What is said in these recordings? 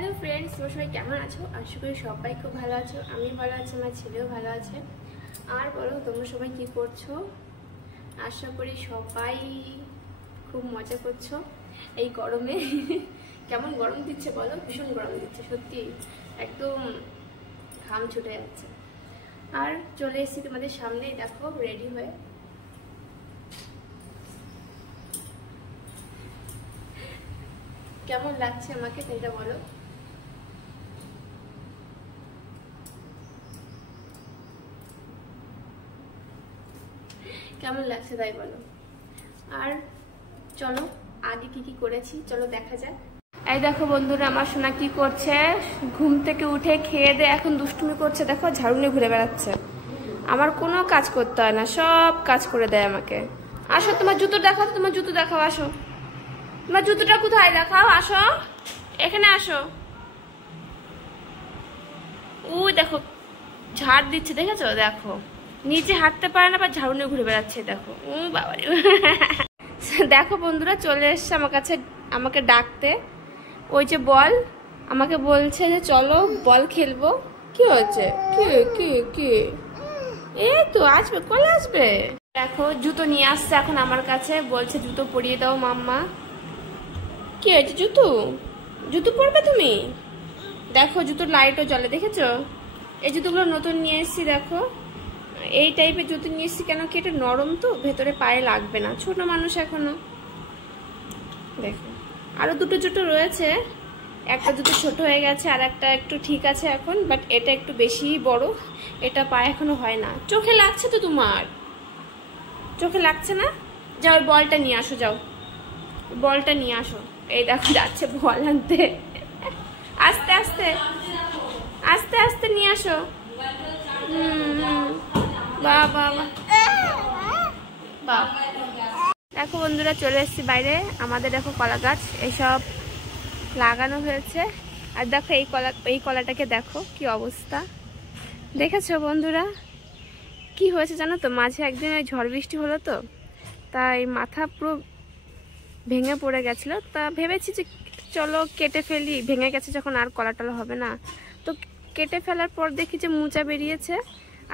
Hello friends, তোমরা সবাই কেমন আছো? আশা করি সবাই খুব ভালো আছো। আমি ভালো আছি, আমার ছেলেও ভালো আছে। আর বলো, তোমরা সবাই কি করছো? আশা করি সবাই খুব মজা করছো এই গরমে। কেমন গরম দিচ্ছে বলো? ভীষণ গরম দিচ্ছে সত্যি, একদম ঘাম ছুটে যাচ্ছে। আর চলে এসেছি তোমাদের সামনে, দেখো রেডি হয়ে। কেমন লাগছে আমাকে সেটা বলো। কেমন লাগছে তাই বলো। আর চলো আগে কি করেছি চলো দেখা যাক। এই দেখো বন্ধুরা, আমার সোনা কি করছে, ঘুম থেকে উঠে খেয়ে দিয়ে এখন দুষ্টুমি করছে। দেখো ঝাড়ু নিয়ে ঘুরে বেড়াচ্ছে। আমার কোনো কাজ করতে হয় না, সব কাজ করে দেয় আমাকে। আসো তোমার জুতো দেখাও, তোমার জুতো দেখাও, আসো। তোমার জুতোটা কোথায় দেখাও, আসো এখানে আসো। ওই দেখো ঝাড় দিচ্ছে, দেখেছো? দেখো নিচে হাঁটতে পারে না, বা ঝাড়ু নিয়ে ঘুরে বেড়াচ্ছে। দেখো ও বাবা। দেখো বন্ধুরা, চলে এসছে আমার কাছে আমাকে ডাকতে। ওই যে বল, আমাকে বলছে যে চলো বল খেলবো। কি হয়েছে? কি কি কি? এই তো আসবে, কলে আসবে। দেখো জুতো নিয়ে আসছে এখন আমার কাছে, বলছে জুতো পরিয়ে দাও মাম্মা। কি হয়েছে? জুতো জুতো পরবে তুমি? দেখো জুতোর লাইটও জ্বলে, দেখেছো? এই জুতোগুলো নতুন নিয়ে এসেছি। দেখো এই টাইপের জুতো নিয়ে এসেছি কেন কি, এটা নরম তো, ভেতরে পায়ে লাগবে না, ছোট মানুষ এখনো। দেখো আরো দুটো জুতো রয়েছে, একটা জুতো ছোট হয়ে গেছে আর একটা একটু ঠিক আছে এখন, বাট এটা একটু বেশি বড়, এটা পায়ে এখনো হয় না। চোখে লাগছে তো তোমার? চোখে লাগছে না? যাও বলটা নিয়ে আসো, যাও বলটা নিয়ে আসো। এই দেখো যাচ্ছে বল আনতে। আস্তে আস্তে আস্তে আস্তে নিয়ে আসো। বাবা বাবা। দেখো বন্ধুরা, চলে এসেছি বাইরে। আমাদের দেখো কলা গাছ এইসব লাগানো হয়েছে। আর দেখো এই কলাটাকে দেখো কি অবস্থা, দেখেছো বন্ধুরা? কি হয়েছে জানো তো, মাঝে একদিন ওই ঝড় বৃষ্টি হলো তো, তাই মাথা পুরো ভেঙে পড়ে গেছিলো। তা ভেবেছি যে চলো কেটে ফেলি, ভেঙে গেছে যখন আর কলা টলা হবে না। তো কেটে ফেলার পর দেখি যে মোচা বেরিয়েছে,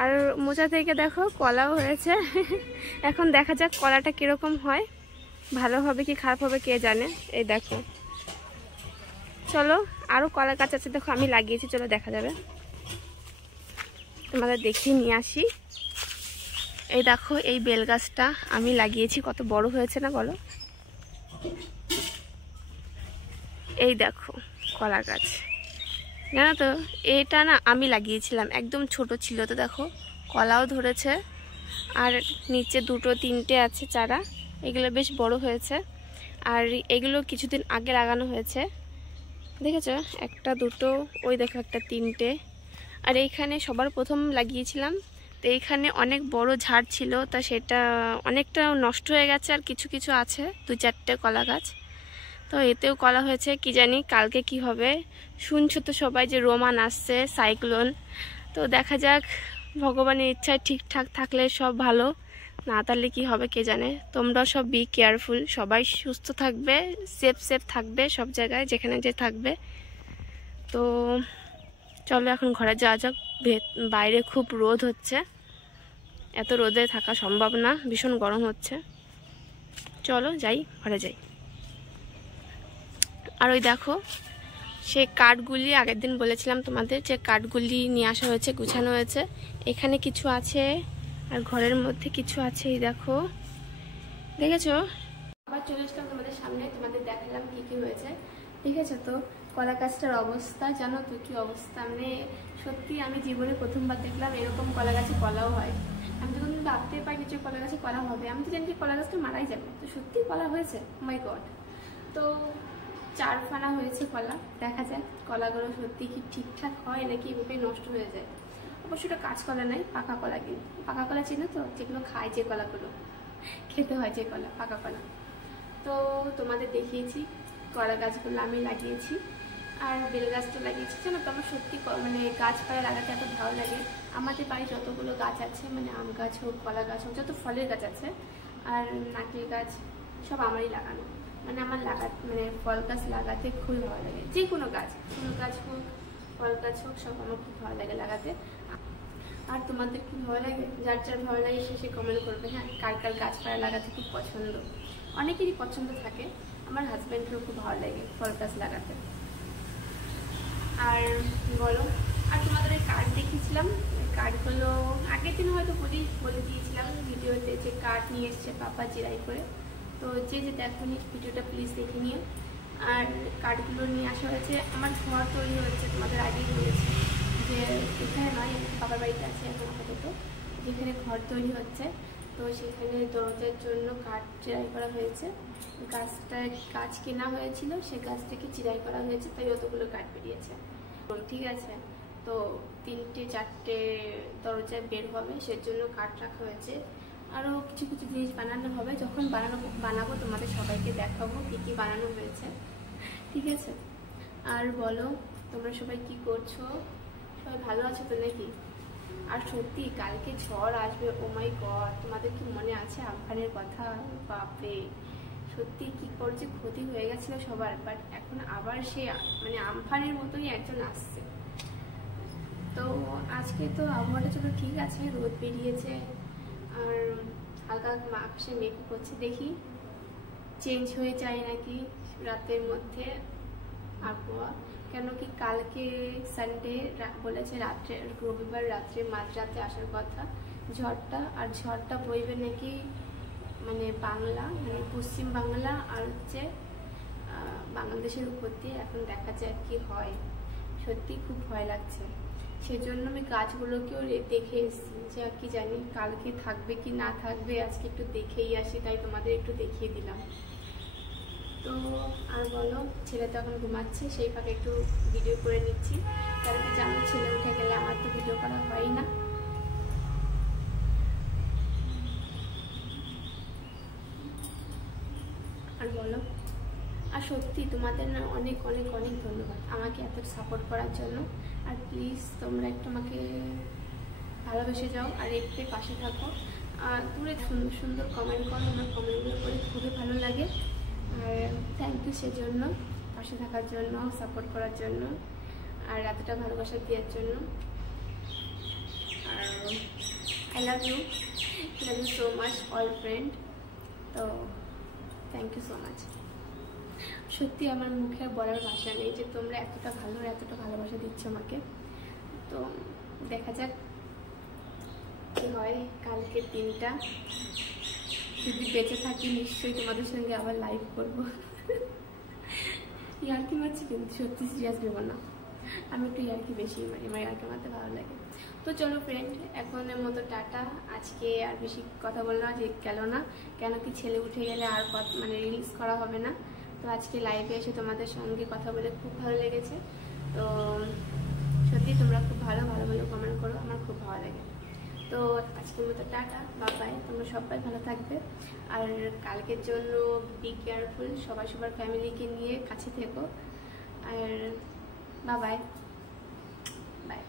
আর মোচা থেকে দেখো কলাও হয়েছে। এখন দেখা যাক কলাটা কিরকম হয়, ভালো হবে কি খারাপ হবে কে জানে। এই দেখো, চলো আরো কলা গাছ আছে দেখো আমি লাগিয়েছি, চলো দেখা যাবে, তোমাদের দেখিয়ে নিয়ে আসি। এই দেখো এই বেল গাছটা আমি লাগিয়েছি, কত বড় হয়েছে না বলো? এই দেখো কলা গাছ, জানো তো এটা না আমি লাগিয়েছিলাম, একদম ছোট ছিল তো। দেখো কলাও ধরেছে, আর নিচে দুটো তিনটে আছে চারা, এগুলো বেশ বড় হয়েছে। আর এগুলো কিছুদিন আগে লাগানো হয়েছে, দেখেছো? একটা দুটো, ওই দেখো একটা তিনটে। আর এইখানে সবার প্রথম লাগিয়েছিলাম, তো এইখানে অনেক বড় ঝাড় ছিল, তা সেটা অনেকটা নষ্ট হয়ে গেছে, আর কিছু কিছু আছে দু চারটে কলা গাছ। তো এতেও কলা হয়েছে, কি জানি কালকে কি হবে। শুনছো তো সবাই যে রোমান আসছে, সাইক্লোন। তো দেখা যাক, ভগবানের ইচ্ছায় ঠিকঠাক থাকলে সব ভালো, না তাহলে কি হবে কে জানে। তোমরাও সব বি কেয়ারফুল, সবাই সুস্থ থাকবে, সেফ থাকবে সব জায়গায় যেখানে যে থাকবে। তো চলো এখন ঘরে যাওয়া যাক, বাইরে খুব রোদ হচ্ছে, এত রোদে থাকা সম্ভব না, ভীষণ গরম হচ্ছে। চলো যাই, ঘরে যাই। আর ওই দেখো সে কাঠগুলি, আগের দিন বলেছিলাম তোমাদের যে কাঠগুলি নিয়ে আসা হয়েছে, গুছানো হয়েছে। এখানে কিছু আছে আর ঘরের মধ্যে কিছু আছে, এই দেখো, দেখেছো? আবার চলে আসলাম তোমাদের সামনে, তোমাদের দেখালাম কি হয়েছে। দেখেছো তো কলা গাছটার অবস্থা, জানো তো কি অবস্থা? মানে সত্যি আমি জীবনে প্রথমবার দেখলাম এরকম কলা গাছে কলাও হয়। আমি তো কোনোদিন ভাবতেই পারিনি যে কলা গাছে কলা হবে। আমি তো জানি যে কলা গাছটা মারাই যাবে, তো সত্যি কলা হয়েছে, মাই গড। তো 4 ফানা হয়েছে কলা, দেখা যায় কলাগুলো সত্যি কি ঠিকঠাক হয় নাকি এভাবে নষ্ট হয়ে যায়। অবশ্য এটা কাঁচকলা নাই, পাকা কলা। কিন্তু পাকা কলা চেনো তো, যেগুলো খায়, যে কলাগুলো খেতে হয়, যে কলা, পাকা কলা। তো তোমাদের দেখিয়েছি কলা গাছগুলো আমি লাগিয়েছি, আর বেল গাছটা লাগিয়েছি। জানো তো আমার সত্যি মানে গাছপালা লাগাতে এত ভালো লাগে। আমাদের বাড়ি যতগুলো গাছ আছে, মানে আম গাছ হোক, কলা গাছ হোক, যত ফলের গাছ আছে আর নারকেল গাছ, সব আমারই লাগানো। মানে আমার মানে ফল গাছ লাগাতে খুবই ভালো লাগে, যে কোনো গাছ। ফুল গাছ হোক ফল গাছ হোক সব আমার খুব ভালো লাগে লাগাতে। আর তোমাদের কি ভালো লাগে? যার যার ভালো লাগে সে কমেন্ট করবে। হ্যাঁ, কার কার গাছপালা লাগাতে খুব পছন্দ, অনেকেরই পছন্দ থাকে। আমার হাজব্যান্ডেরও খুব ভালো লাগে ফল গাছ লাগাতে। আর বলো, আর তোমাদের ওই কার্ড দেখিয়েছিলাম, ওই কার্ডগুলো আগের দিন হয়তো বলে দিয়েছিলাম ভিডিওতে যে কার্ড নিয়ে এসছে পাপা চিরাই করে। তো যে দেখোনি ভিডিওটা প্লিজ দেখে নিও। আর কার্ডগুলো নিয়ে আসা হয়েছে, আমার ঘর তৈরি হচ্ছে, তোমাদের আগেই বলেছি যে এখানে নয়, বাবার বাড়িতে আছে এখন আপাতত, যেখানে ঘর তৈরি হচ্ছে। তো সেখানে দরজার জন্য কাঠ চিরাই করা হয়েছে। গাছ কেনা হয়েছিল, সে গাছ থেকে চিরাই করা হয়েছে, তাই অতগুলো কাঠ বেরিয়েছে। ঠিক আছে, তো 3-4টে দরজা বের হবে, সেজন্য কাঠ রাখা হয়েছে। আরও কিছু কিছু জিনিস বানানো হবে, যখন বানাবো তোমাদের সবাইকে দেখাবো কী কী বানানো হয়েছে। ঠিক আছে, আর বলো তোমরা সবাই কি করছো? সবাই ভালো আছো তো নাকি? আর সত্যি কালকে ঝড় আসবে, ও মাই গড, তোমাদের কি মনে আছে আমফানের কথা? বাপরে, সত্যি কি করছে, ক্ষতি হয়ে গেছিল সবার, বাট এখন আবার সে মানে আমফানের মতোই একজন আসছে। তো আজকে তো আবহাওয়াটা চলো ঠিক আছে, রোদ বেরিয়েছে আর হালকা আকাশে মেঘ করছে, দেখি চেঞ্জ হয়ে যায় নাকি রাতের মধ্যে আবহাওয়া। কেন কি কালকে সানডে বলেছে রাত্রে, রবিবার রাত্রে মাঝরাতে আসার কথা ঝড়টা, আর ঝড়টা বইবে নাকি মানে বাংলা, মানে পশ্চিম বাংলা আর হচ্ছে বাংলাদেশের উপর দিয়ে। এখন দেখা যায় কি হয়, সত্যি খুব ভয় লাগছে। সেজন্য আমি গাছগুলোকেও দেখে এসেছি যে কি জানি কালকে থাকবে কি না থাকবে, আজকে একটু দেখেই আসি, তাই তোমাদের একটু দেখিয়ে দিলাম। তো আর বলো, ছেলে তো এখন ঘুমাচ্ছে, সেই ফাঁকে একটু ভিডিও করে নিচ্ছি, কারণ কি জানো ছেলে উঠে গেলে আমার তো ভিডিও করা হয় না। আর বলো, আর সত্যি তোমাদের না অনেক অনেক অনেক ধন্যবাদ আমাকে এত সাপোর্ট করার জন্য। আর প্লিজ তোমরা একটু আমাকে ভালোবেসে যাও আর একটু পাশে থাকো, আর দূরে সুন্দর সুন্দর কমেন্ট করো, আমার কমেন্টগুলো করে খুবই ভালো লাগে। আর থ্যাংক ইউ সেজন্য, পাশে থাকার জন্য, সাপোর্ট করার জন্য, আর এতটা ভালোবাসা দেওয়ার জন্য। আর I love you so much all friend. তো থ্যাংক ইউ সো মাচ। সত্যি আমার মুখে বলার ভাষা নেই যে তোমরা এতটা ভালোবাসা দিচ্ছ আমাকে। তো দেখা যাক কি হয় কালকের দিনটা, যদি বেঁচে থাকি নিশ্চয়ই তোমাদের সঙ্গে আবার লাইভ করবো। ইয়ার্কি মারছি কিন্তু সত্যি সিরিয়াস ভেবো না, আমি একটু ইয়ার্কি বেশি মারি, আমার ইয়ার্কি মারতে ভালো লাগে। তো চলো ফ্রেন্ড, এখনের মতো টাটা। আজকে আর বেশি কথা বললাম যে গেল না, কেন কি ছেলে উঠে গেলে আর মানে রিলস করা হবে না। তো আজকে লাইভে এসে তোমাদের সঙ্গে কথা বলে খুব ভালো লেগেছে। তো সত্যি তোমরা খুব ভালো কমেন্ট করো, আমার খুব ভালো লাগে। তো আজকের মতো টাটা, বাবাই, তোমরা সবাই ভালো থাকবে। আর কালকের জন্য বি কেয়ারফুল, সবাই সবার ফ্যামিলিকে নিয়ে কাছে থেকো। আর বাবাই, বাই।